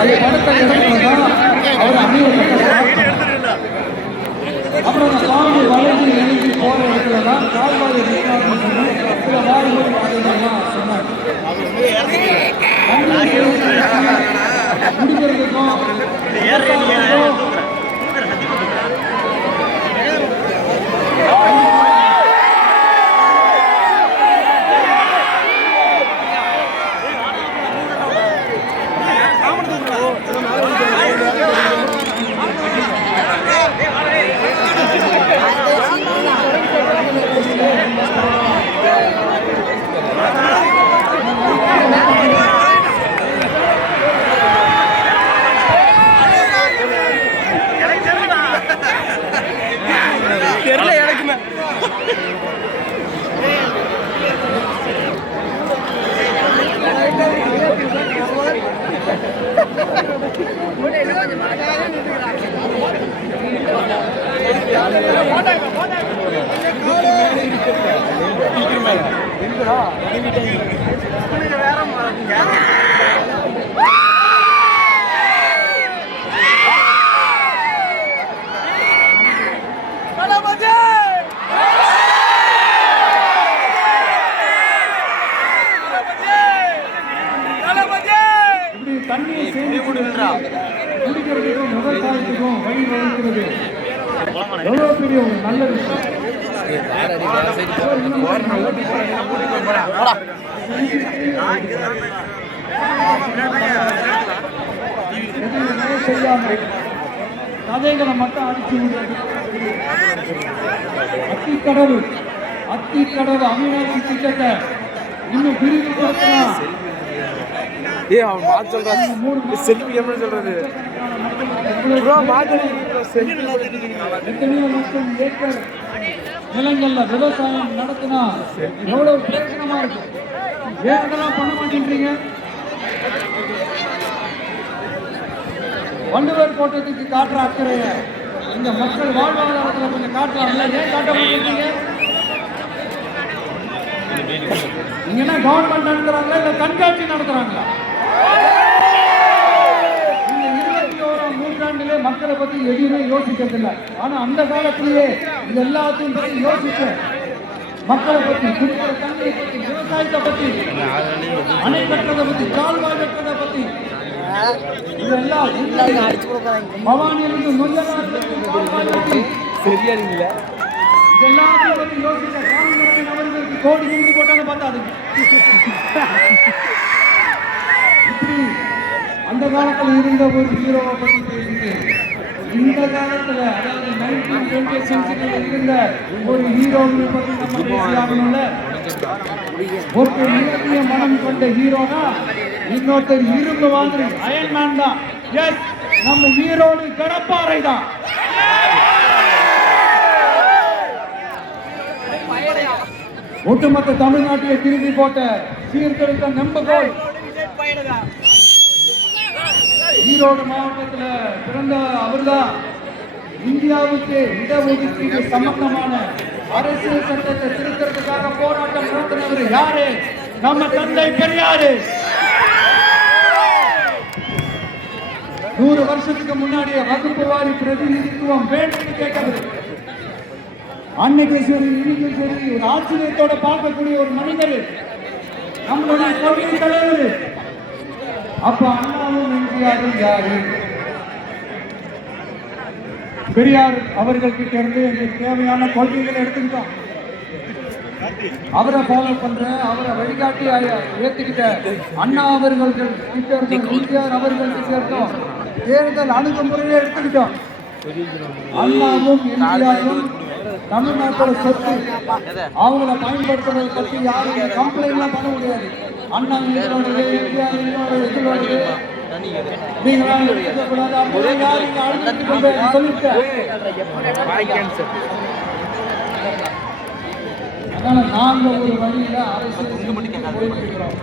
அது படத்தை அவர் அப்புறம் அந்த காவடி வளைஞ்சு எழுதி போற இடத்துல தான் கால்வாய் சில வாரங்கள் சொன்னார். முடிக்கிறதுக்கும் தண்ணியை குடிக்கிறதுக்கும் விவசாயத்துக்கும் வழி வகுக்கிறது எவ்வளவு பெரிய ஒரு நல்ல விஷயம். செய்யாம கதைகளை மட்டும் அடிச்சு அத்திக்கடவு அவிநாசி திட்டத்தை இன்னும் விரிவுபடுத்தலாம். அவன் மாத்து சொல்றான், செல்ஃபி எப்படி சொல்றது? எத்தனையோ லட்சம் ஏக்கர் நிலங்கள்ல விவசாயம் நடத்தினா எவ்வளவு பிரயோஜனமா இருக்கும். ஏன் அதெல்லாம் பண்ண மாட்டேன்றீங்க? வண்டுவர் கோட்டத்துக்கு காட்டுற அக்கறைய இந்த மக்கள் வாழ்வாதாரத்துல கொஞ்சம் காட்டலாம்ல, ஏன் காட்ட மாட்டேன்றீங்க? நீங்க என்ன கவர்மெண்ட் நடத்துறாங்களா இல்ல கண்காட்சி நடத்துறாங்களா? இந்த 21ஆம் நூற்றாண்டிலே மக்களை பத்தி எதுவுமே யோசிக்கிறது இல்லை. ஆனா அந்த காலத்திலேயே இது எல்லாத்தையும் பத்தி யோசிச்ச மக்களை பத்தி, குடிக்கிற தண்ணியை பத்தி, விவசாயத்தை பத்தி, அணை கட்டுறதை பத்தி, கால்வாய் கட்டுறதை பத்தி, இதெல்லாம் பவானியிலிருந்து சரியா இல்ல, இதெல்லாத்தையும் பத்தி யோசிச்ச காமராஜர் அவர்களுக்கு கோடி நிமிந்து போட்டாலும் பார்த்தாதுங்க. இப்படி அந்த காலத்தில் இருந்த ஒரு ஹீரோவை பற்றி பேசிட்டு இந்த காலத்துல, அதாவது 1920th செஞ்சுரியில இருந்த ஒரு ஹீரோவை பற்றி நம்ம பேசியாகணும்ல. ஒருத்தர் இலக்கிய மனம் கொண்ட ஹீரோனா இன்னொருத்தர் இரும்பு மாதிரி அயன்மேன் தான். எஸ், நம்ம ஹீரோனு கடப்பாறை தான். ஒட்டுமொத்த தமிழ்நாட்டிலே திரும்பி போட்ட சீர்திருத்த நம்பகோல் ஈரோடு மாவட்டத்தில் பிறந்த அவர்தான். இந்தியாவுக்கு இடஒதுக்கீடு சம்பந்தமான அரசியல் சட்டத்தை திருத்தறதுக்காக போராட்டம் நடத்தினவர் யாரு? நம்ம தந்தை பெரியாரு. 100 வருஷத்துக்கு முன்னாடியே வகுப்பு வாரி பிரதிநிதித்துவம் வேண்டும் கேட்டவர். அன்னைக்கு சரி, இன்னைக்கு சரி, ஒரு ஆச்சரியத்தோட பார்க்கக்கூடிய ஒரு மனிதர், நம்மளுடைய கொள்கை தலைவர். அப்ப அண்ணாவும் எம்ஜிஆரும் யாரு? பெரியார் அவர்கள் கிட்ட இருந்து எங்களுக்கு தேவையான கொள்கைகளை எடுத்துக்கிட்டோம். அவரை ஃபாலோ பண்ற, அவரை வழிகாட்டி ஏத்துக்கிட்ட அண்ணா அவர்கள் கிட்ட இருந்தோம், எம்ஜிஆர் அவர்கள் கிட்ட இருந்தோம், தேர்தல் அணுகுமுறையை எடுத்துக்கிட்டோம். அண்ணாவும் எம்ஜிஆரும் தமிழ்நாட்டோட சொத்து, அவங்கள பயன்படுத்துறதை பற்றி யாரும் கம்ப்ளைண்ட் பண்ண முடியாது. அண்ணா எங்களோடது, எம்ஜிஆர் எங்களோடது, நீங்களாம் எடுத்துக்கூடாது அப்படின்னு யாரும் அழுத்தத்துக்கு சொல்லிட்டேன். அதனால நாங்கள் ஒரு வழியில அரசியல் போயிட்டு இருக்கிறோம்.